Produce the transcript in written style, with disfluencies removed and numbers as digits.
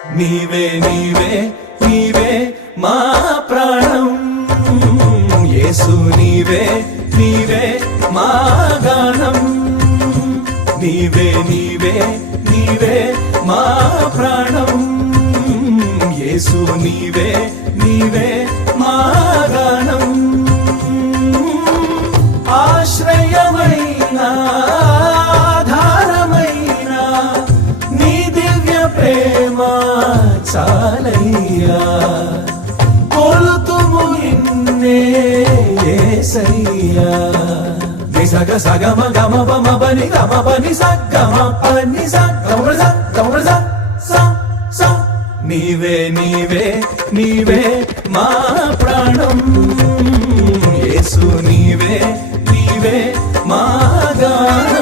నీవే నీవే నీవే మా ప్రాణం యేసు నీవే నీవే మా గానం నీవే నీవే నీవే మా ప్రాణం యేసు నీవే నీవే మా గానం ఆశ్రయమైన ఆధారమైన నీ దివ్య ప్రేమ చాలయ్యా కొలుతుము నిన్నే యేసయ్యా నిసగ సగమ గమ బమ బని గమ బని సగమ పని సగమ సగమ స నీవే నీవే నీవే మా ప్రాణం యేసు నీవే నీవే మా గానం